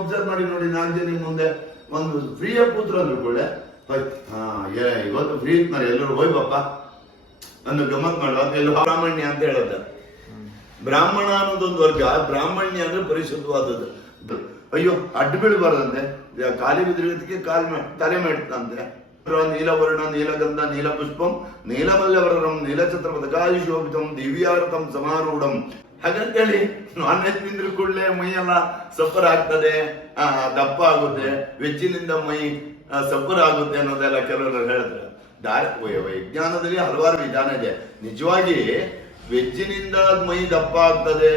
Observe ಮಾಡಿ ನೋಡಿ, 4 ಜನ ಮುಂದೆ ಒಂದು ಫ್ರೀಯ ಕೂತ್ರ ಅಂದ್ರು ಕೂಡ ಇವತ್ತು ಫ್ರೀ ಇತ್ತು ಎಲ್ಲರೂ ಹೋಯ್ ಬಾಪ ಅನ್ನು ಗಮತ್ ಮಾಡುವ ಎಲ್ಲೂ ಬ್ರಾಹ್ಮಣ್ಯ ಅಂತ ಹೇಳದ. ಬ್ರಾಹ್ಮಣ ಅನ್ನೋದೊಂದು ವರ್ಗ, ಬ್ರಾಹ್ಮಣ್ಯ ಅಂದ್ರೆ ಪರಿಶುದ್ಧವಾದದ್ದು. ಅಯ್ಯೋ ಅಡ್ಡು ಬೀಳ್ಬಾರ್ದಂತೆ, ಕಾಲಿ ಬಿದ್ದಿರೋದಕ್ಕೆ ತಲೆ ಮಾಡ್ತಂತೆ. ನೀಲವರ್ಣ ನೀಲಗಂಧ ನೀಲಪುಷ್ಪಂ ನೀಲಮಲ್ಯವರಂ ನೀಲಛತ್ರಪದಕಾಯಿ ಶೋಭಿತಂ ದಿವ್ಯಾರತಂ ಸಮಾರೂಢಂ ಹಾಗಂತೇಳಿ ನಾನ್ ವೆಜ್ ತಿಂದ್ರು ಕೂಡಲೇ ಮೈಯೆಲ್ಲ ಸಫರ್ ಆಗ್ತದೆ, ದಪ್ಪ ಆಗುತ್ತೆ, ವೆಜ್ಜಿನಿಂದ ಮೈ ಸಫರ್ ಆಗುತ್ತೆ ಅನ್ನೋದೆಲ್ಲ ಕೆಲವರು ಹೇಳಿದ್ರೆ. ವಿಜ್ಞಾನದಲ್ಲಿ ಹಲವಾರು ವಿಧಾನ ಇದೆ. ನಿಜವಾಗಿ ವೆಜ್ಜಿನಿಂದ ಮೈ ದಪ್ಪ ಆಗ್ತದೆ,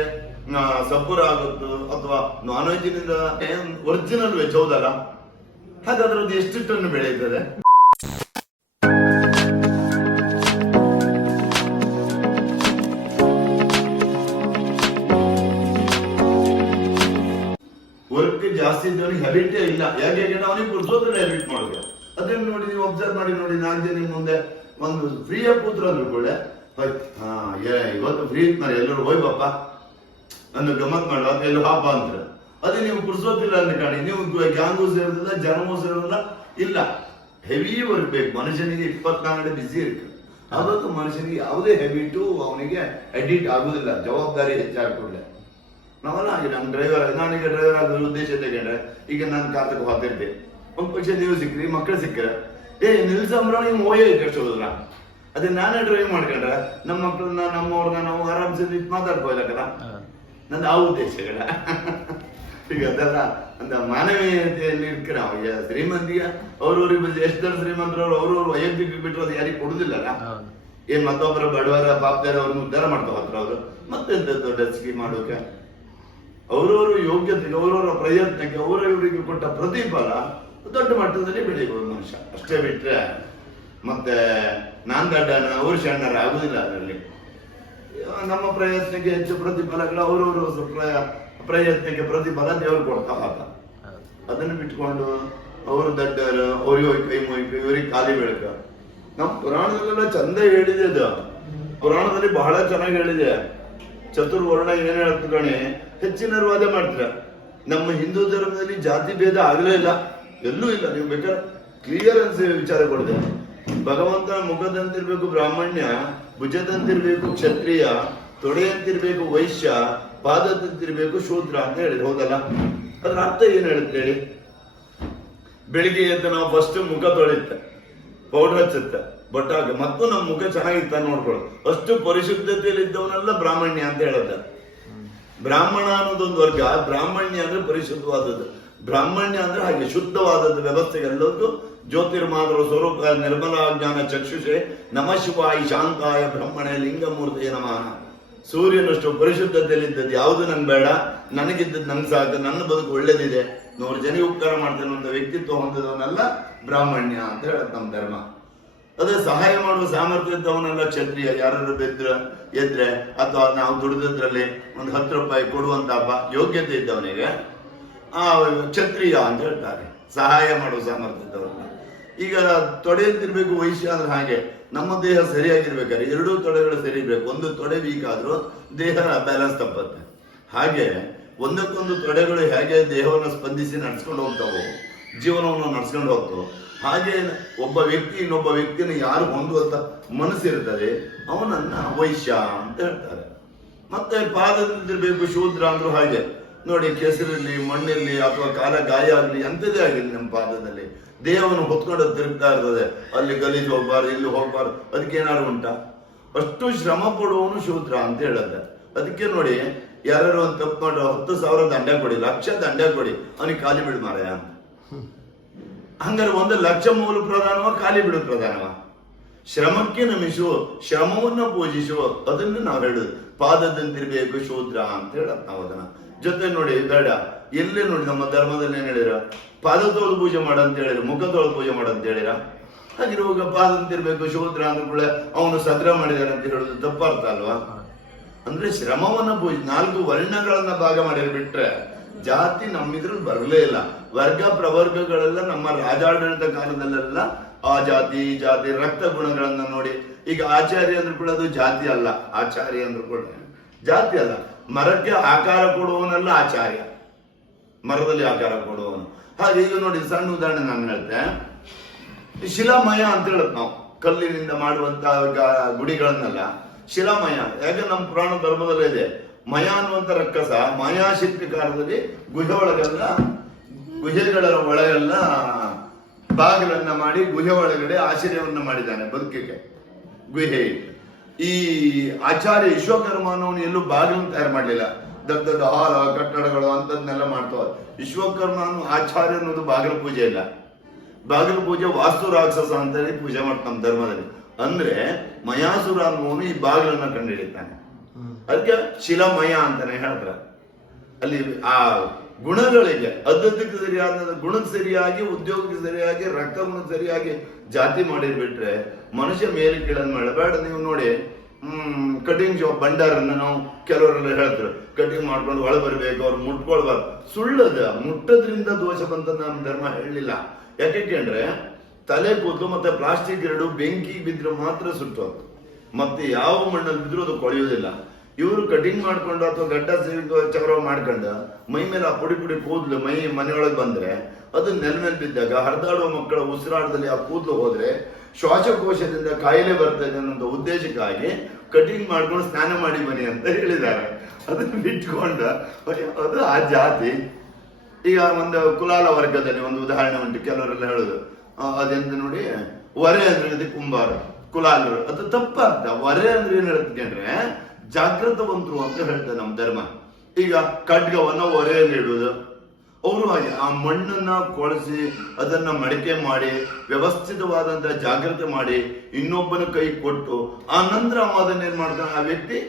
ಸಫರ್ ಆಗುತ್ತೋ ಅಥವಾ ನಾನ್ ವೆಜ್ಜಿನಿಂದ ಒರಿಜಿನಲ್ ವೆಜ್ ಹೌದಲ್ಲ, ಹಾಗಾದ್ರೆ ಅದು ಎಷ್ಟು ಟನ್ ಬೆಳೆಯುತ್ತದೆ? ವರ್ಕ್ ಜಾಸ್ತಿ ಇದ್ದವನಿಗೆ ಹ್ಯಾಬಿಟೇ ಇಲ್ಲ. ಯಾಕೆ ಅವನಿಗೆ ಪುರ್ಸೋದ್ರೆ ಹ್ಯಾಬಿಟ್ ಮಾಡೋದು. ಅದನ್ನ ನೋಡಿ ನೀವು ಅಬ್ಸರ್ವ್ ಮಾಡಿ ನೋಡಿ, 4 ಜನ ಮುಂದೆ ಒಂದು ಫ್ರೀಯ ಕೂತ್ರ ಅಂದ್ರು ಕೂಡ ಇವತ್ತು ಫ್ರೀ ಇತ್ತು ಎಲ್ಲರೂ ಹೋಯ್ ಬಾಪ ಅನ್ನು ಗಮತ್ ಮಾಡುವ ಎಲ್ಲೂ ಹಾಪ ಅಂತ. ಅದೇ ನೀವು ಪುರ್ಸೋತಿಲ್ಲ ಅಂತ ಕಾಣಿ, ನೀವು ಗ್ಯಾಂಗೂ ಸೇರೋದಿಲ್ಲ, ಜನಮೂ ಸೇರೋದಿಲ್ಲ. ಇಲ್ಲ, ಹೆವಿ ವರ್ಕ್ ಬೇಕು ಮನುಷ್ಯನಿಗೆ. 24 ಗಂಟೆ ಬಿಸಿ ಇருக்கு. ಅದೊಂದು ಮನುಷ್ಯನಿಗೆ ಯಾವುದೇ ಹೆಬಿಟು ಅವನಿಗೆ ಎಡಿಟ್ ಆಗುದಿಲ್ಲ, ಜವಾಬ್ದಾರಿ ಹೆಚ್ಚಾಗ ಕೂಡಲೇ. ನಾವಲ್ಲ ಹಾಗೆ ನಮ್ಮ ಡ್ರೈವರ್, ನಾನೀಗ ಡ್ರೈವರ್ ಆಗೋದ್ರ ಉದ್ದೇಶ ತೆಗೊಂಡ್ರೆ ಈಗ ನಾನು ಕಾತಕ್ಕೆ ಹೋಗ್ತಿರ್ತೆ, ಒಂದು ಪಕ್ಷ ನೀವು ಸಿಕ್ಕ್ರಿ, ಮಕ್ಕಳು ಸಿಕ್ಕರೆ ನಿಲ್ಸಂಬ್ರ ನೀವು ಓಯೋ ಕಳ್ಸೋದಿಲ್ಲ. ಅದೇ ನಾನೇ ಡ್ರೈವ್ ಮಾಡ್ಕೊಂಡ್ರೆ ನಮ್ಮ ಮಕ್ಕಳನ್ನ ನಮ್ಮವ್ರನ್ನ ನಾವು ಆರಾಮ್ಸೆ ಮಾತಾಡ್ಕೋಲ್ಲಕ್ಕಲ್ಲ. ನಂದು ಆ ಉದ್ದೇಶಗಳ ಈಗ ಅದೆಲ್ಲ ಅಂತ ಮಾನವೀಯತೆಯಲ್ಲಿ ಇರ್ಕ ನಾವು. ಶ್ರೀಮಂತಿಗೆ ಅವ್ರವ್ರಿಗೆ ಎಷ್ಟು ಜನ ಶ್ರೀಮಂತರವ್ರು ಅವ್ರವ್ರು ವೈಯಕ್ತಿಕ ಬಿಟ್ಟರು ಅದು ಯಾರಿಗೆ ಕೊಡುದಿಲ್ಲಲ್ಲ. ಏನ್ ಮತ್ತೊಬ್ಬರ ಬಡವರ ಪಾಪದಾರ ಅವ್ರನ್ನ ಉದ್ಧಾರ ಮಾಡ್ತಾ ಹೋದ್ರ ಅವರು ಮತ್ತೆಂತ ದೊಡ್ಡ ಸ್ಕೀಮ್ ಮಾಡೋಕೆ. ಅವರವರು ಯೋಗ್ಯತೆಗೆ, ಅವರವರ ಪ್ರಯತ್ನಕ್ಕೆ, ಅವರವರಿಗೆ ಕೊಟ್ಟ ಪ್ರತಿಫಲ ದೊಡ್ಡ ಮಟ್ಟದಲ್ಲಿ ಬೆಳೀಬಹುದು ಮನುಷ್ಯ. ಅಷ್ಟೇ ಬಿಟ್ರೆ ಮತ್ತೆ ನಾನ್ ದಡ್ಡನ ಅವ್ರು ಸಣ್ಣರ ಆಗುದಿಲ್ಲ. ಅದರಲ್ಲಿ ನಮ್ಮ ಪ್ರಯತ್ನಕ್ಕೆ ಹೆಚ್ಚು ಪ್ರತಿಫಲಗಳು, ಅವರವರು ಪ್ರಯತ್ನಕ್ಕೆ ಪ್ರತಿಫಲ ದೇವರು ಕೊಡ್ತಾ ಹೋದ. ಅದನ್ನು ಬಿಟ್ಕೊಂಡು ಅವರು ದಡ್ಡರು, ಅವ್ರಿಗೆ ಹೋಗಿ ಕೈ ಮೊಯ್ಕು, ಇವರಿಗೆ ಖಾಲಿ ಬೆಳಕ. ನಮ್ಮ ಪುರಾಣದಲ್ಲೆಲ್ಲ ಚಂದ ಹೇಳಿದೆ. ಅದು ಪುರಾಣದಲ್ಲಿ ಬಹಳ ಚೆನ್ನಾಗಿ ಹೇಳಿದೆ. ಚತುರ್ವರ್ಣ ಏನ್ ಹೇಳ್ತಾನೆ, ಹೆಚ್ಚಿನರು ವಾದ ಮಾಡ್ತೀರ. ನಮ್ಮ ಹಿಂದೂ ಧರ್ಮದಲ್ಲಿ ಜಾತಿ ಭೇದ ಆಗಲೇ ಇಲ್ಲ, ಎಲ್ಲೂ ಇಲ್ಲ. ನೀವು ಬೇಕಾದ್ರೆ ಕ್ಲಿಯರೆನ್ಸ್ ವಿಚಾರ ಕೊಡಿದೆ. ಭಗವಂತನ ಮುಖದಂತಿರ್ಬೇಕು ಬ್ರಾಹ್ಮಣ್ಯ, ಭುಜದಂತಿರ್ಬೇಕು ಕ್ಷತ್ರಿಯ, ತೊಡೆಯಂತಿರ್ಬೇಕು ವೈಶ್ಯ, ಪಾದದಂತಿರ್ಬೇಕು ಶೂದ್ರ ಅಂತ ಹೇಳಿದ್ರು. ಹೌದಲ್ಲ? ಅದ್ರ ಅರ್ಥ ಏನ್ ಹೇಳುತ್ತೆ ಹೇಳಿ? ಬೆಳಿಗ್ಗೆ ಎದ್ದು ನಾವು ಫಸ್ಟ್ ಮುಖ ತೊಳೆಯುತ್ತೆ, ಪೌಡರ್ ಹಚ್ಚುತ್ತೆ, ಬಟ್ ಮತ್ತು ನಮ್ಮ ಮುಖ ಚೆನ್ನಾಗಿತ್ತ ನೋಡ್ಕೊಳ್ಳೋದು. ಅಷ್ಟು ಪರಿಶುದ್ಧತೆಯಲ್ಲಿ ಇದ್ದವನೆಲ್ಲ ಬ್ರಾಹ್ಮಣ್ಯ ಅಂತ ಹೇಳುತ್ತೆ. ಬ್ರಾಹ್ಮಣ ಅನ್ನೋದೊಂದು ವರ್ಗ, ಬ್ರಾಹ್ಮಣ್ಯ ಅಂದ್ರೆ ಪರಿಶುದ್ಧವಾದದ್ದು. ಬ್ರಾಹ್ಮಣ್ಯ ಅಂದ್ರೆ ಹಾಗೆ ಶುದ್ಧವಾದದ್ದು. ವ್ಯವಸ್ಥೆಗೆಲ್ಲದಕ್ಕೂ ಜ್ಯೋತಿರ್ಮಾತ್ರ ಸ್ವರೂಪ ನಿರ್ಮಲಾ ಜ್ಞಾನ ಚಕ್ಷುಷೆ ನಮ ಶಿವಾಯ ಶಾಂತಾಯ ಬ್ರಹ್ಮಣೆ ಲಿಂಗಮೂರ್ತಿಯ ನಮಃ. ಸೂರ್ಯನಷ್ಟು ಪರಿಶುದ್ಧತೆಯಲ್ಲಿದ್ದದ್ದು ಯಾವುದು ನಂಗೆ ಬೇಡ, ನನಗಿದ್ದದ್ದು ನಂಗೆ ಸಾಕು, ನನ್ನ ಬದುಕು ಒಳ್ಳೇದಿದೆ, 100 ಜನಿಗೆ ಉಪಕಾರ ಮಾಡ್ತೇನೆ ಅಂತ ವ್ಯಕ್ತಿತ್ವ ಹೊಂದಿದವನೆಲ್ಲ ಬ್ರಾಹ್ಮಣ್ಯ ಅಂತ ಹೇಳತ್ ನಮ್ಮ ಧರ್ಮ. ಅದೇ ಸಹಾಯ ಮಾಡುವ ಸಾಮರ್ಥ್ಯ ಇದ್ದವನೆಲ್ಲ ಕ್ಷತ್ರಿಯ. ಯಾರು ಎದ್ರೆ ಅಥವಾ ನಾವು ದುಡಿದ್ರಲ್ಲಿ ಒಂದು 10 ರೂಪಾಯಿ ಕೊಡುವಂತ ಯೋಗ್ಯತೆ ಇದ್ದವನಿಗೆ ಕ್ಷತ್ರಿಯ ಅಂತ ಹೇಳ್ತಾರೆ. ಸಹಾಯ ಮಾಡುವ ಸಾಮರ್ಥ್ಯ ಇದ್ದವನ್ನ. ಈಗ ತೊಡೆಯಂತಿರ್ಬೇಕು ವೈಶ್ಯ ಅಂದ್ರೆ ಹಾಗೆ ನಮ್ಮ ದೇಹ ಸರಿಯಾಗಿರ್ಬೇಕಾದ್ರೆ 2 ತೊಡೆಗಳು ಸರಿ ಇರ್ಬೇಕು. ಒಂದು ತೊಡೆ ವೀಕ್ ಆದ್ರೂ ದೇಹ ಬ್ಯಾಲೆನ್ಸ್ ತಪ್ಪತ್ತೆ. ಹಾಗೆ ಒಂದಕ್ಕೊಂದು ತೊಡೆಗಳು ಹೇಗೆ ದೇಹವನ್ನು ಸ್ಪಂದಿಸಿ ನಡ್ಸ್ಕೊಂಡು ಹೋಗ್ತಾವೋ, ಜೀವನವನ್ನು ನಡ್ಸ್ಕೊಂಡು ಹೋಗ್ತಾವೋ, ಹಾಗೆ ಒಬ್ಬ ವ್ಯಕ್ತಿ ಇನ್ನೊಬ್ಬ ವ್ಯಕ್ತಿನ ಯಾರು ಹೊಂದುವಂತ ಮನಸ್ಸಿರ್ತದೆ ಅವನನ್ನ ವೈಶ್ಯ ಅಂತ ಹೇಳ್ತಾರೆ. ಮತ್ತೆ ಪಾದದಿಂದಿರ್ಬೇಕು ಶೂದ್ರ ಅಂದ್ರು ಹಾಗೆ ನೋಡಿ. ಕೆಸರಲ್ಲಿ, ಮಣ್ಣಿರ್ಲಿ ಅಥವಾ ಕಾಲ ಗಾಯ ಆಗ್ಲಿ, ಎಂಥದೇ ಆಗಿರಲಿ, ನಮ್ಮ ಪಾದದಲ್ಲಿ ದೇಹವನ್ನು ಹೊತ್ಕೊಂಡು ತಿರುಗ್ತಾ ಇರ್ತದೆ. ಅಲ್ಲಿ ಗಲೀಜು ಹೋಗ್ಬಾರ್ದು, ಇಲ್ಲಿ ಹೋಗ್ಬಾರ್ದು, ಅದಕ್ಕೆ ಏನಾದ್ರು ಉಂಟಾ? ಅಷ್ಟು ಶ್ರಮ ಪಡುವವನು ಶೂದ್ರ ಅಂತ ಹೇಳುತ್ತೆ. ಅದಕ್ಕೆ ನೋಡಿ, ಯಾರು ಒಂದು ತಪ್ಪು ಮಾಡಿ 10,000 ದಂಡ ಕೊಡಿ, 1,00,000 ದಂಡ ಕೊಡಿ, ಅವನಿಗೆ ಖಾಲಿ ಬಿಡು ಮಾರಾಯ ಅಂತ. ಹಂಗಾರೆ 1,00,000 ಮೂಲ ಪ್ರಧಾನವ, ಖಾಲಿ ಬಿಡು ಪ್ರಧಾನವ? ಶ್ರಮಕ್ಕೆ ನಮಿಸು, ಶ್ರಮವನ್ನ ಪೂಜಿಸು, ಅದನ್ನು ನಾವು ಹೇಳುದು. ಪಾದದಂತಿರ್ಬೇಕು ಶೂದ್ರ ಅಂತ ಹೇಳತ್ ನಾವು ಅದನ್ನ. ಜೊತೆ ನೋಡಿ ಬೇಡ, ಎಲ್ಲೇ ನೋಡಿ ನಮ್ಮ ಧರ್ಮದಲ್ಲಿ ಏನ್ ಹೇಳಿರ, ಪಾದ ತೊಳೆದು ಪೂಜೆ ಮಾಡಂತ ಹೇಳಿರ, ಮುಖ ತೊಳೆದು ಪೂಜೆ ಮಾಡಂತ ಹೇಳಿರ. ಹಾಗಿರುವಾಗ ಪಾದಂತಿರ್ಬೇಕು ಶೂದ್ರ ಅಂದ ಕೂಡ ಅವನು ಸಗ್ರ ಮಾಡಿದಾನೆ ಅಂತ ಹೇಳುದು ತಪ್ಪಾರ್ಥ ಅಲ್ವಾ? ಅಂದ್ರೆ ಶ್ರಮವನ್ನ ಪೂಜೆ, 4 ವರ್ಣಗಳನ್ನ ಭಾಗ ಮಾಡಿರ್ ಬಿಟ್ರೆ ಜಾತಿ ನಮ್ಮಿದ್ರಲ್ಲಿ ಬರಲೇ ಇಲ್ಲ. ವರ್ಗ ಪ್ರವರ್ಗಗಳೆಲ್ಲ ನಮ್ಮ ರಾಜಾಡಳಿತ ಕಾಲದಲ್ಲೆಲ್ಲ ಆ ಜಾತಿ ಈ ಜಾತಿ ರಕ್ತ ಗುಣಗಳನ್ನ ನೋಡಿ. ಈಗ ಆಚಾರ್ಯ ಅಂದ್ರೂ ಕೂಡ ಅದು ಜಾತಿ ಅಲ್ಲ, ಆಚಾರ್ಯ ಅಂದ್ರೂ ಕೂಡ ಜಾತಿ ಅಲ್ಲ. ಮರಕ್ಕೆ ಆಕಾರ ಕೊಡುವವನೆಲ್ಲ ಆಚಾರ್ಯ. ಮರದಲ್ಲಿ ಆಕಾರ ಕೊಡುವವನು. ಹಾಗೆ ಈಗ ನೋಡಿ, ಸಣ್ಣ ಉದಾಹರಣೆ ನಾನು ಹೇಳ್ತೆ, ಶಿಲಾಮಯ ಅಂತ ಹೇಳುತ್ತೆ ನಾವು. ಕಲ್ಲಿನಿಂದ ಮಾಡುವಂತ ಗುಡಿಗಳನ್ನೆಲ್ಲ ಶಿಲಾಮಯ. ಯಾಕೆ ನಮ್ಮ ಪುರಾಣ ಧರ್ಮದಲ್ಲೇ ಇದೆ, ಮಯ ಅನ್ನುವಂತ ರಕ್ಕಸ ಮಾಯಾಶಿಲ್ಪಿಕಾರದಲ್ಲಿ ಗುಹೆಗಳ ಒಳಗೆಲ್ಲ ಬಾಗಿಲನ್ನ ಮಾಡಿ ಗುಹೆ ಒಳಗಡೆ ಆಶ್ರಯವನ್ನ ಮಾಡಿದ್ದಾನೆ ಬದುಕಿಗೆ, ಗುಹೆ ಇಟ್ಟು. ಈ ಆಚಾರ್ಯ ವಿಶ್ವಕರ್ಮ ಅನ್ನೋನು ಎಲ್ಲೂ ಬಾಗಿಲನ್ನು ತಯಾರು ಮಾಡ್ಲಿಲ್ಲ, ದೊಡ್ಡ ದೊಡ್ಡ ಹಾಲ ಕಟ್ಟಡಗಳು ಅಂತದ್ನೆಲ್ಲ ಮಾಡ್ತಾವ. ವಿಶ್ವಕರ್ಮ ಆಚಾರ್ಯ ಅನ್ನೋದು ಬಾಗಿಲು ಪೂಜೆ ಇಲ್ಲ. ಬಾಗಿಲು ಪೂಜೆ ವಾಸ್ತು ರಾಕ್ಷಸ ಅಂತ ಹೇಳಿ ಪೂಜೆ ಮಾಡ್ತಾನೆ ನಮ್ಮ ಧರ್ಮದಲ್ಲಿ. ಅಂದ್ರೆ ಮಯಾಸುರ ಅನ್ನೋನು ಈ ಬಾಗಿಲನ್ನ ಕಂಡು ಹಿಡಿತಾನೆ. ಅದಕ್ಕೆ ಶಿಲಾಮಯ ಅಂತಾನೆ ಹೇಳ್ತಾರೆ. ಅಲ್ಲಿ ಆ ಗುಣಗಳಿಗೆ ಅದ್ದಕ್ಕೆ ಸರಿಯಾದ ಗುಣಕ್ಕೆ ಸರಿಯಾಗಿ, ಉದ್ಯೋಗಕ್ಕೆ ಸರಿಯಾಗಿ, ರಕ್ತ ಗುಣಕ್ಕೆ ಸರಿಯಾಗಿ ಜಾತಿ ಮಾಡಿರ್ಬಿಟ್ರೆ ಮನುಷ್ಯ ಮೇಲೆ ಕೀಳನ್ ಮಾಡಬೇಡ. ನೀವು ನೋಡಿ, ಕಟಿಂಗ್ ಶಾಪ್ ಭಂಡಾರನ್ನ ನಾವು ಕೆಲವರೆಲ್ಲ ಹೇಳ್ತಾರೆ, ಕಟಿಂಗ್ ಮಾಡ್ಕೊಂಡು ಒಳ ಬರ್ಬೇಕು, ಅವ್ರು ಮುಟ್ಕೊಳ್ಬಾರ್ದು. ಸುಳ್ಳದ, ಮುಟ್ಟದ್ರಿಂದ ದೋಷ ಬಂತ ನಮ್ಮ ಧರ್ಮ ಹೇಳಲಿಲ್ಲ. ಯಾಕೆಂದ್ರೆ ತಲೆ ಕೂದಲು ಮತ್ತೆ ಪ್ಲಾಸ್ಟಿಕ್ ಎರಡು ಬೆಂಕಿ ಬಿದ್ರೆ ಮಾತ್ರ ಸುಟ್ಟೋದು, ಮತ್ತೆ ಯಾವ ಮಣ್ಣಲ್ಲಿ ಬಿದ್ರೂ ಅದು ಕೊಳೆಯೋದಿಲ್ಲ. ಇವರು ಕಟಿಂಗ್ ಮಾಡ್ಕೊಂಡು ಅಥವಾ ಗಡ್ಡ ಚಕ್ರ ಮಾಡ್ಕೊಂಡ ಮೈ ಮೇಲೆ ಆ ಪುಡಿ ಪುಡಿ ಕೂದಲು ಮನೆಯೊಳಗೆ ಬಂದ್ರೆ ಅದು ನೆಲ ಮೇಲೆ ಬಿದ್ದಾಗ ಹರಿದಾಡುವ ಮಕ್ಕಳ ಉಸಿರಾಟದಲ್ಲಿ ಆ ಕೂದಲು ಹೋದ್ರೆ ಶ್ವಾಸಕೋಶದಿಂದ ಕಾಯಿಲೆ ಬರ್ತದೆ ಅನ್ನೋ ಉದ್ದೇಶಕ್ಕಾಗಿ ಕಟಿಂಗ್ ಮಾಡ್ಕೊಂಡು ಸ್ನಾನ ಮಾಡಿ ಬನ್ನಿ ಅಂತ ಹೇಳಿದ್ದಾರೆ. ಅದನ್ನ ಬಿಟ್ಕೊಂಡ ಅದು ಆ ಜಾತಿ. ಈಗ ಒಂದು ಕುಲಾಲ ವರ್ಗದಲ್ಲಿ ಒಂದು ಉದಾಹರಣೆ ಉಂಟು, ಕೆಲವರೆಲ್ಲ ಹೇಳುದು ಅದೆಂತ ನೋಡಿ, ವರೆ ಅಂದ್ರೆ ಕುಂಬಾರ, ಕುಲಾಲರು, ಅದು ತಪ್ಪಾರ್ಥ. ವರೆ ಅಂದ್ರೆ ಏನ್ ಹೇಳ್ತಂದ್ರೆ ಜಾಗೃತವಂತರು ಅಂತ ಹೇಳ್ತಾರೆ ನಮ್ಮ ಧರ್ಮ. ಈಗ ಖಡ್ಗವನ್ನ ಒರೆಯಲ್ಲಿ ಇಡುವುದು, ಅವರು ಹಾಗೆ ಆ ಮಣ್ಣನ್ನ ಕೊಳಸಿ ಅದನ್ನ ಮಡಿಕೆ ಮಾಡಿ ವ್ಯವಸ್ಥಿತವಾದಂತಹ ಜಾಗ್ರತೆ ಮಾಡಿ ಇನ್ನೊಬ್ಬನ ಕೈ ಕೊಟ್ಟು ಆ ನಂತರ ಅದನ್ನ ಏನ್ ಮಾಡ್ತಾನೆ, ಆ ವ್ಯಕ್ತಿ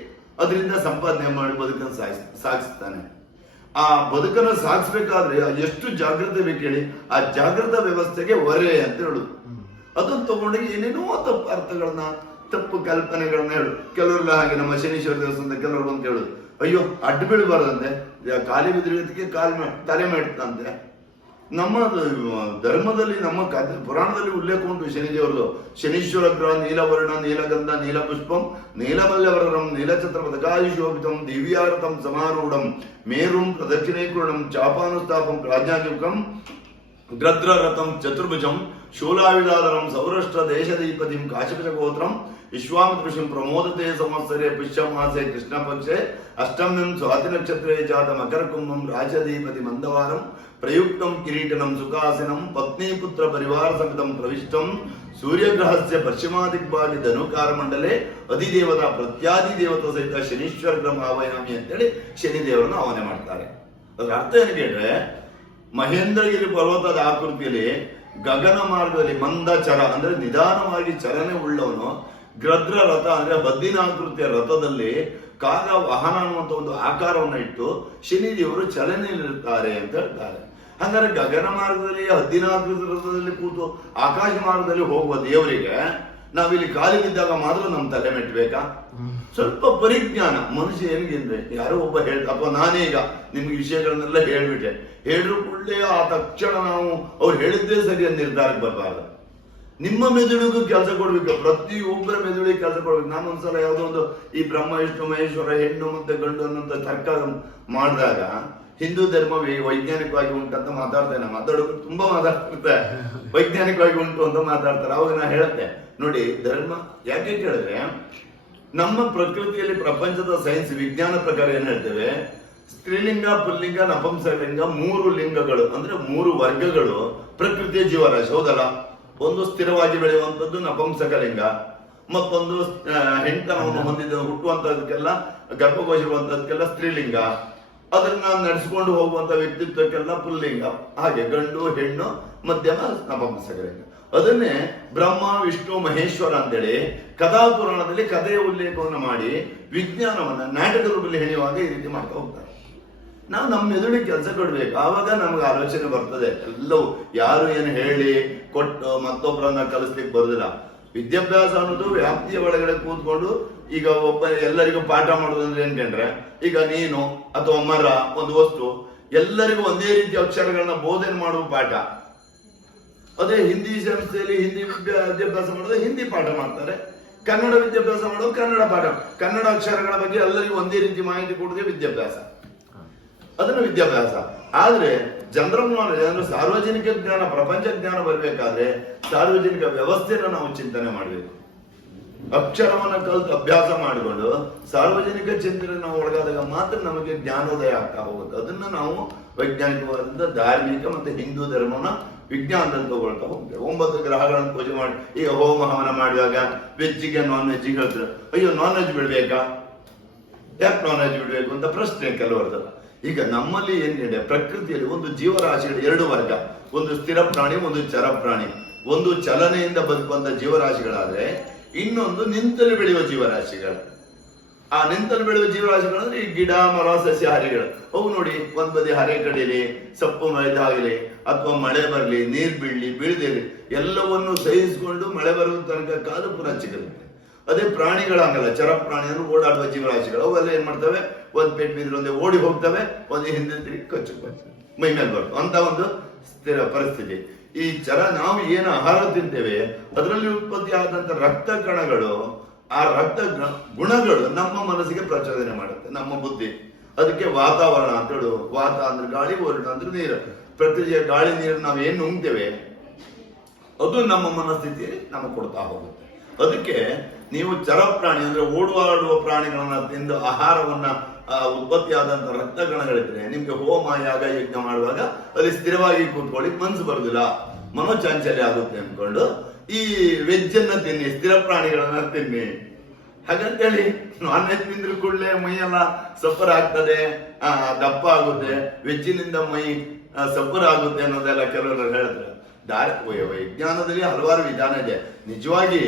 ಅದರಿಂದ ಸಂಪಾದನೆ ಮಾಡಿ ಬದುಕನ್ನು ಸಾಗಿಸ್ತಾನೆ. ಆ ಬದುಕನ್ನು ಸಾಗಿಸ್ಬೇಕಾದ್ರೆ ಎಷ್ಟು ಜಾಗ್ರತೆ ಬೇಕು ಹೇಳಿ. ಆ ಜಾಗೃತ ವ್ಯವಸ್ಥೆಗೆ ಹೊರೆ ಅಂತ ಹೇಳುದು. ಅದನ್ನ ತಗೊಂಡೋಗಿ ಏನೇನೋ ತಪ್ಪು ಅರ್ಥಗಳನ್ನ, ತಪ್ಪು ಕಲ್ಪನೆಗಳನ್ನ ಹೇಳು. ಕೆಲವರೆಲ್ಲ ಹಾಗೆ ನಮ್ಮ ಶನೀಶ್ವರ ದೇವಸ್ಥಾನ ಕೆಲವರು ಅಂತ ಹೇಳುದು, ಅಯ್ಯೋ ಅಡ್ಡ ಬೀಳಬಾರ್ದಂತೆ, ಖಾಲಿ ಬಿದ್ದಿರೋದಕ್ಕೆ ತಲೆ ಮೇಡ್ತಂತೆ. ನಮ್ಮ ಧರ್ಮದಲ್ಲಿ, ನಮ್ಮ ಪುರಾಣದಲ್ಲಿ ಉಲ್ಲೇಖ ಉಂಟು ಶನಿದೇವರದು. ಶನೀಶ್ವರ ಗ್ರಹ ನೀಲವರ್ಣ ನೀಲಗಂಧ ನೀಲಪುಷ್ಪಂ ನೀಲಮಲ್ಯವರಂ ನೀಲಛತ್ರಪದಕಾಯುಶೋಭಿತಂ ದಿವ್ಯಾರತಂ ಸಮಾರೂಢಂ ಮೇರುಂ ಪ್ರದಕ್ಷಿಣೀಕೂರ್ಣಂ ಚಾಪಾನುಸ್ಥಾಪಂ ಪ್ರಾಜ್ಞಾಯುಕ್ತಂ ಗ್ರದ್ರರಥಂ ಚತುರ್ಭುಜಂ ಶೂಲಾವಿಲಾದರಂ ಸೌರಾಷ್ಟ್ರ ದೇಶದೀಪತಿಂ ಕಾಶಿಪಶಗೋತ್ರಂ ವಿಶ್ವಾಮಿತ್ರಋಷಿಂ ಪ್ರಮೋದತೆ ಸಂವತ್ಸರೆ ಪುಷ್ಯಮಾಸೆ ಕೃಷ್ಣ ಪಕ್ಷೆ ಅಷ್ಟಮ್ಯಂ ಸ್ವಾತಿ ನಕ್ಷತ್ರೇ ಜಾತ ಮಕರ ಕುಂಭಂ ರಾಜದೀಪತಿ ಮಂದವಾರಂ ಪ್ರಯುಕ್ತಂ ಕಿರೀಟನಂ ಸುಖಾಸನಂ ಪತ್ನಿಪುತ್ರ ಪರಿವಾರ ಸಮಿತಂ ಪ್ರವಿಷ್ಟಂ ಸೂರ್ಯಗ್ರಹಸ್ಯ ಪಶ್ಚಿಮಾದಿಗ್ಭಾಗಿ ಧನುಕಾರ ಮಂಡಲೆ ಅಧಿದೇವತಾ ಪ್ರತ್ಯಾದಿ ದೇವತಾ ಸಹಿತ ಶನೀಶ್ವರ ಗ್ರಹ ಆವಯಾಮಿ ಅಂತೇಳಿ ಶನಿದೇವರನ್ನು ಆವಾಹನೆ ಮಾಡ್ತಾರೆ. ಅದರ ಅರ್ಥ ಏನು ಕೇಳಿದ್ರೆ, ಮಹೇಂದ್ರಗಿರಿ ಪರ್ವತದ ಆಕೃತಿಯಲ್ಲಿ ಗಗನ ಮಾರ್ಗದಲ್ಲಿ ಮಂದಚರ ಅಂದ್ರೆ ನಿಧಾನವಾಗಿ ಚಲನೆ ಉಳ್ಳವನು, ಗ್ರದ್ರ ರಥ ಅಂದ್ರೆ ಬದ್ದಿನಾಕೃತಿಯ ರಥದಲ್ಲಿ ಕಾಗ ವಾಹನ ಅನ್ನುವಂತ ಒಂದು ಆಕಾರವನ್ನು ಇಟ್ಟು ಶನಿದೇವರು ಚಲನೆಯಲ್ಲಿರುತ್ತಾರೆ ಅಂತ ಹೇಳ್ತಾರೆ. ಹಾಗಾದ್ರೆ ಗಗನ ಮಾರ್ಗದಲ್ಲಿ ಹದ್ದಿನಾಕೃತಿ ರಥದಲ್ಲಿ ಕೂತು ಆಕಾಶ ಮಾರ್ಗದಲ್ಲಿ ಹೋಗುವ ದೇವರಿಗೆ ನಾವಿಲ್ಲಿ ಕಾಲಿ ಬಿದ್ದಾಗ ಮಾತ್ರ ನಮ್ಮ ತಲೆ ಮೆಟ್ಟಬೇಕಾ? ಸ್ವಲ್ಪ ಪರಿಜ್ಞಾನ ಮನುಷ್ಯ ಏನಿಗೆ, ಯಾರೋ ಒಬ್ಬ ಅಪ್ಪ ನಾನೇ ಈಗ ನಿಮ್ಗೆ ವಿಷಯಗಳನ್ನೆಲ್ಲ ಹೇಳ್ಬಿಟ್ಟೆ, ಹೇಳಿದ್ರು ಕೂಡಲೇ ಆ ತಕ್ಷಣ ನಾವು ಅವ್ರು ಹೇಳಿದ್ದೇ ಸರಿ ಅಂತ ನಿರ್ಧಾರಕ್ಕೆ ಬರಬಾರ್ದು. ನಿಮ್ಮ ಮೆದುಳಿಗೂ ಕೆಲಸ ಕೊಡ್ಬೇಕು, ಪ್ರತಿಯೊಬ್ಬರ ಮೆದುಳಿಗೆ ಕೆಲಸ ಕೊಡ್ಬೇಕು. ನಾನು ಒಂದ್ಸಲ ಯಾವುದೋ ಒಂದು ಈ ಬ್ರಹ್ಮ ವಿಷ್ಣು ಮಹೇಶ್ವರ ಹೆಣ್ಣು ಮತ್ತೆ ಗಂಡು ಅನ್ನೋಂಥ ತರ್ಕ ಮಾಡಿದಾಗ ಹಿಂದೂ ಧರ್ಮ ವೈಜ್ಞಾನಿಕವಾಗಿ ಉಂಟಂತ ಮಾತಾಡ್ತೇನೆ, ಮಾತಾಡೋದು ತುಂಬಾ ಮಾತಾಡ್ತಿರ್ತಾರೆ, ವೈಜ್ಞಾನಿಕವಾಗಿ ಉಂಟು ಅಂತ ಮಾತಾಡ್ತಾರೆ. ಅವಾಗ ನಾನು ಹೇಳುತ್ತೆ ನೋಡಿ, ಧರ್ಮ ಯಾಕೆ ಕೇಳಿದ್ರೆ ನಮ್ಮ ಪ್ರಕೃತಿಯಲ್ಲಿ ಪ್ರಪಂಚದ ಸೈನ್ಸ್ ವಿಜ್ಞಾನ ಪ್ರಕಾರ ಏನ್ ಹೇಳ್ತೇವೆ, ಸ್ತ್ರೀಲಿಂಗ ಪುಲ್ಲಿಂಗ ನಪುಂಸಕಲಿಂಗ 3 ಲಿಂಗಗಳು ಅಂದ್ರೆ 3 ವರ್ಗಗಳು ಪ್ರಕೃತಿಯ ಜೀವರಾಶಿ, ಹೌದಲ್ಲ? ಒಂದು ಸ್ಥಿರವಾಗಿ ಬೆಳೆಯುವಂಥದ್ದು ನಪುಂಸಕಲಿಂಗ, ಮತ್ತೊಂದು ಹೆಣ್ತನವನ್ನು ಹೊಂದಿದ ಹುಟ್ಟುವಂತದಕ್ಕೆಲ್ಲ ಗರ್ಭಕೋಶ ಇರುವಂತದಕ್ಕೆಲ್ಲ ಸ್ತ್ರೀಲಿಂಗ, ಅದನ್ನ ನಡೆಸಿಕೊಂಡು ಹೋಗುವಂತ ವ್ಯಕ್ತಿತ್ವಕ್ಕೆಲ್ಲ ಪುಲ್ಲಿಂಗ, ಹಾಗೆ ಗಂಡು ಹೆಣ್ಣು ಮಧ್ಯಮ ನಪುಂಸಕಲಿಂಗ. ಅದನ್ನೇ ಬ್ರಹ್ಮ ವಿಷ್ಣು ಮಹೇಶ್ವರ ಅಂತೇಳಿ ಕಥಾ ಪುರಾಣದಲ್ಲಿ ಕಥೆಯ ಉಲ್ಲೇಖವನ್ನು ಮಾಡಿ ವಿಜ್ಞಾನವನ್ನ ನಾಟಕ ರೂಪದಲ್ಲಿ ಹೇಳುವಾಗ ಈ ರೀತಿ ಮಾಡ್ತಾ ಹೋಗ್ತಾರೆ. ನಾವು ನಮ್ಮ ಮೆದುಳಿಗೆ ಕೆಲಸ ಕೊಡ್ಬೇಕು, ಆವಾಗ ನಮ್ಗೆ ಆಲೋಚನೆ ಬರ್ತದೆ. ಎಲ್ಲವೂ ಯಾರು ಏನು ಹೇಳಿ ಕೊಟ್ಟು ಮತ್ತೊಬ್ಬರನ್ನ ಕಲಿಸ್ಲಿಕ್ಕೆ ಬರುದಿಲ್ಲ. ವಿದ್ಯಾಭ್ಯಾಸ ಅನ್ನೋದು ವ್ಯಾಪ್ತಿಯ ಒಳಗಡೆ ಕೂತ್ಕೊಂಡು ಈಗ ಒಬ್ಬ ಎಲ್ಲರಿಗೂ ಪಾಠ ಮಾಡೋದಂದ್ರೆ ಏನ್ಕಂಡ್ರೆ, ಈಗ ನೀನು ಅಥವಾ ಮರ ಒಂದು ವಸ್ತು ಎಲ್ಲರಿಗೂ ಒಂದೇ ರೀತಿಯ ಅಕ್ಷರಗಳನ್ನ ಬೋಧನೆ ಮಾಡುವ ಪಾಠ. ಅದೇ ಹಿಂದಿ ಸಂಸ್ಥೆಯಲ್ಲಿ ಹಿಂದಿ ವಿದ್ಯಾಭ್ಯಾಸ ಮಾಡೋದು ಹಿಂದಿ ಪಾಠ ಮಾಡ್ತಾರೆ, ಕನ್ನಡ ವಿದ್ಯಾಭ್ಯಾಸ ಮಾಡೋದು ಕನ್ನಡ ಪಾಠ. ಕನ್ನಡ ಅಕ್ಷರಗಳ ಬಗ್ಗೆ ಎಲ್ಲರಿಗೂ ಒಂದೇ ರೀತಿ ಮಾಹಿತಿ ಕೊಡೋದೇ ವಿದ್ಯಾಭ್ಯಾಸ. ಅದನ್ನು ವಿದ್ಯಾಭ್ಯಾಸ. ಆದ್ರೆ ಜನರಲ್ ನಾಲೆಜ್ ಅಂದ್ರೆ ಸಾರ್ವಜನಿಕ ಜ್ಞಾನ, ಪ್ರಪಂಚ ಜ್ಞಾನ ಬರಬೇಕಾದ್ರೆ ಸಾರ್ವಜನಿಕ ವ್ಯವಸ್ಥೆನ ನಾವು ಚಿಂತನೆ ಮಾಡಬೇಕು. ಅಕ್ಷರವನ್ನ ಕಲಿತು ಅಭ್ಯಾಸ ಮಾಡಿಕೊಂಡು ಸಾರ್ವಜನಿಕ ಚಿಂತನೆ ನಾವು ಒಳಗಾದಾಗ ಮಾತ್ರ ನಮಗೆ ಜ್ಞಾನೋದಯ ಆಗ್ತಾ ಹೋಗುತ್ತೆ. ಅದನ್ನ ನಾವು ವೈಜ್ಞಾನಿಕವಾದಂತ ಧಾರ್ಮಿಕ ಮತ್ತೆ ಹಿಂದೂ ಧರ್ಮನ ವಿಜ್ಞಾನದಲ್ಲಿ ತಗೊಳ್ತಾ ಹೋಗ್ತೇವೆ. 9 ಗ್ರಹಗಳನ್ನು ಪೂಜೆ ಮಾಡಿ ಈಗ ಹೋಮ ಹವನ ಮಾಡುವಾಗ ವೆಜ್ಜಿಗೆ ನಾನ್ ವೆಜ್ಜಿಗೆ ಹೇಳ್ತಾರೆ, ಅಯ್ಯೋ ನಾನ್ ವೆಜ್ ಬಿಡ್ಬೇಕಾ, ಯಾಕೆ ನಾನ್ ವೆಜ್ ಬಿಡ್ಬೇಕು ಅಂತ ಪ್ರಶ್ನೆ ಕೆಲವರದಲ್ಲ. ಈಗ ನಮ್ಮಲ್ಲಿ ಏನಿದೆ, ಪ್ರಕೃತಿಯಲ್ಲಿ ಒಂದು ಜೀವರಾಶಿಗಳು 2 ವರ್ಗ, ಒಂದು ಸ್ಥಿರ ಪ್ರಾಣಿ, ಒಂದು ಚರ ಪ್ರಾಣಿ. ಒಂದು ಚಲನೆಯಿಂದ ಬದುಕುವಂತ ಜೀವರಾಶಿಗಳಾದ್ರೆ ಇನ್ನೊಂದು ನಿಂತಲ್ಲಿ ಬೆಳೆಯುವ ಜೀವರಾಶಿಗಳು. ಆ ನಿಂತಲ್ಲಿ ಬೆಳೆಯುವ ಜೀವರಾಶಿಗಳು ಅಂದ್ರೆ ಈ ಗಿಡ ಮರ ಸಸ್ಯಾಹಾರಿಗಳು. ಅವು ನೋಡಿ, ಒಂದ್ ಬದಿ ಹರೆ ಕಡಿಲಿ, ಸೊಪ್ಪು ಇದಾಗಲಿ, ಅಥವಾ ಮಳೆ ಬರ್ಲಿ, ನೀರ್ ಬೀಳ್ಲಿ ಬೀಳದಿರಲಿ, ಎಲ್ಲವನ್ನು ಸಹಿಸಿಕೊಂಡು ಮಳೆ ಬರುವ ತನಕ ಕಾದು ಪುನಃ ಚಿಕ್ಕರುತ್ತೆ. ಅದೇ ಪ್ರಾಣಿಗಳಾಗಲ್ಲ, ಚರ ಪ್ರಾಣಿ ಅಂದ್ರೆ ಓಡಾಡುವ ಜೀವರಾಶಿಗಳು. ಅವೆಲ್ಲ ಏನ್ ಮಾಡ್ತವೆ, ಒಂದ್ ಪೇಟ್ ಬಿದ್ರೆ ಒಂದೇ ಓಡಿ ಹೋಗ್ತವೆ, ಒಂದೇ ಹಿಂದೆ ತಿರುಗಿ ಕಚ್ಚು ಮೈ ಮೇಲೆ ಬರ್ತವೆ ಅಂತ ಒಂದು ಸ್ಥಿರ ಪರಿಸ್ಥಿತಿ. ಈ ಚರ ನಾವು ಏನು ಆಹಾರ ತಿಂತೇವೆ ಅದರಲ್ಲಿ ಉತ್ಪತ್ತಿ ಆದಂತ ರಕ್ತ ಕಣಗಳು, ಆ ರಕ್ತ ಗುಣಗಳು ನಮ್ಮ ಮನಸ್ಸಿಗೆ ಪ್ರಚೋದನೆ ಮಾಡುತ್ತೆ, ನಮ್ಮ ಬುದ್ಧಿ. ಅದಕ್ಕೆ ವಾತಾವರಣ ಅಂತ ಹೇಳು. ವಾತ ಅಂದ್ರೆ ಗಾಳಿ, ವರುಣ ಅಂದ್ರೆ ನೀರು. ಪ್ರತಿ ಗಾಳಿ ನೀರು ನಾವು ಏನು ನುಂಗ್ತೇವೆ ಅದು ನಮ್ಮ ಮನಸ್ಥಿತಿ ನಮಗೆ ಕೊಡ್ತಾ ಹೋಗುತ್ತೆ. ಅದಕ್ಕೆ ನೀವು ಚರ ಪ್ರಾಣಿ ಅಂದ್ರೆ ಓಡಾಡುವ ಪ್ರಾಣಿಗಳನ್ನ ತಿಂದು ಆಹಾರವನ್ನ ಉತ್ಪತ್ತಿ ಆದಂತ ರಕ್ತ ಕಣಗಳಿದ್ರೆ ನಿಮ್ಗೆ ಹೋಮ ಯಾಗ ಯಜ್ಞ ಮಾಡುವಾಗ ಅಲ್ಲಿ ಸ್ಥಿರವಾಗಿ ಕೂತ್ಕೊಳ್ಳಿ ಮನ್ಸು ಬರುದಿಲ್ಲ, ಮನೋಚಾಂಚಲ್ಯ ಆಗುತ್ತೆ ಅನ್ಕೊಂಡು ಈ ವೆಜ್ ಅನ್ನ ತಿನ್ನಿ, ಸ್ಥಿರ ಪ್ರಾಣಿಗಳನ್ನ ತಿನ್ನಿ. ಹಾಗಂತೇಳಿ ನಾನ್ ವೆಜ್ ತಿಂದ್ರು ಕೂಡಲೇ ಮೈಯೆಲ್ಲ ಸಫರ್ ಆಗ್ತದೆ, ದಪ್ಪ ಆಗುತ್ತೆ, ವೆಜ್ಜಿನಿಂದ ಮೈ ಸಫರ್ ಆಗುತ್ತೆ ಅನ್ನೋದೆಲ್ಲ ಕೆಲವರು ಹೇಳಿದ್ರೆ ವಿಜ್ಞಾನದಲ್ಲಿ ಹಲವಾರು ವಿಧಾನ ಇದೆ. ನಿಜವಾಗಿ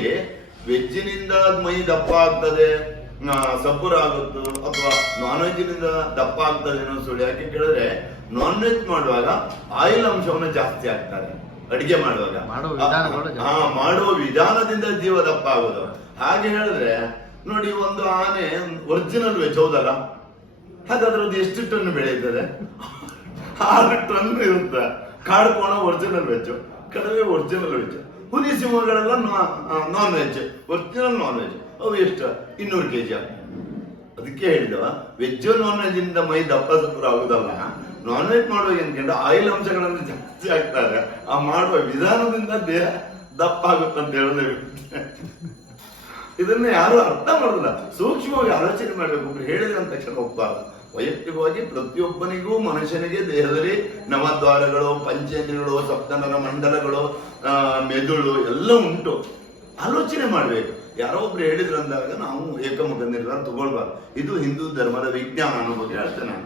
ವೆಜ್ಜಿನಿಂದ ಮೈ ದಪ್ಪ ಆಗ್ತದೆ, ಸಬ್ಬುರ ಆಗುತ್ತೋ ಅಥವಾ ನಾನ್ ವೆಜ್ನಿಂದ ದಪ್ಪ ಆಗ್ತದೆ ಅನ್ನೋ ಸುಳ್ಳು. ಯಾಕೆ ಕೇಳಿದ್ರೆ ನಾನ್ ವೆಜ್ ಮಾಡುವಾಗ ಆಯಿಲ್ ಅಂಶವನ್ನು ಜಾಸ್ತಿ ಹಾಕ್ತಾರೆ ಅಡಿಗೆ ಮಾಡುವಾಗ, ಮಾಡುವ ವಿಧಾನದಿಂದ ಜೀವ ದಪ್ಪ ಆಗೋದು. ಹಾಗೆ ಹೇಳಿದ್ರೆ ನೋಡಿ, ಒಂದು ಆನೆ ಒರಿಜಿನಲ್ ವೆಜ್ ಹೌದಲ್ಲ, ಹಾಗಾದ್ರೆ ಅದು ಎಷ್ಟು ಟನ್ ಬೆಳೆಯುತ್ತದೆ? 6 ಟನ್ ಇರುತ್ತೆ. ಕಾಡ್ಕೋಣ ಒರಿಜಿನಲ್ ವೆಜ್, ಕಡವೆ ಒರಿಜಿನಲ್ ವೆಜ್, ಹುಲಿ ಸಿಂಹಗಳೆಲ್ಲ non veg, original non veg. ಅವು ಎಷ್ಟು? 200 kg. ಅದಕ್ಕೆ ಹೇಳಿದವ ವೆಜ್ ನಾನ್ ವೆಜ್ ಇಂದ ಮೈ ದಪ್ಪ ಸಪುರ ಆಗುದಲ್ಲ, ನಾನ್ ವೆಜ್ ಮಾಡುವಾಗ ಏನ್ಕಂಡ ಆಯಿಲ್ ಅಂಶಗಳನ್ನು ಜಾಸ್ತಿ ಆಗ್ತಾರೆ, ಆ ಮಾಡುವ ವಿಧಾನದಿಂದ ದೇಹ ದಪ್ಪ ಆಗುತ್ತಂತ ಹೇಳೋದೇ. ಇದನ್ನ ಯಾರು ಅರ್ಥ ಮಾಡೋದಿಲ್ಲ, ಸೂಕ್ಷ್ಮವಾಗಿ ಆಲೋಚನೆ ಮಾಡ್ಬೇಕು. ಒಬ್ರು ಹೇಳಿದ್ರೆ ಅಂದ ತಕ್ಷಣ ಒಪ್ಪಬಾರದು. ವೈಯಕ್ತಿಕವಾಗಿ ಪ್ರತಿಯೊಬ್ಬನಿಗೂ ಮನುಷ್ಯನಿಗೆ ದೇಹದಲ್ಲಿ ನವದ್ವಾರಗಳು, ಪಂಚೇಂದ್ರಿಯಗಳು, ಸಪ್ತನರ ಮಂಡಲಗಳು, ಮೆದುಳು ಎಲ್ಲ ಉಂಟು. ಆಲೋಚನೆ ಮಾಡ್ಬೇಕು. ಯಾರೋ ಒಬ್ರು ಹೇಳಿದ್ರು ಅಂದಾಗ ನಾವು ಏಕಮುಖ ನಿರ್ಧಾರ ತಗೊಳ್ಬಾರ್ದು. ಇದು ಹಿಂದೂ ಧರ್ಮದ ವಿಜ್ಞಾನ ಅನ್ನೋ ಬಗ್ಗೆ ಹೇಳ್ತೇನೆ ನಾನು.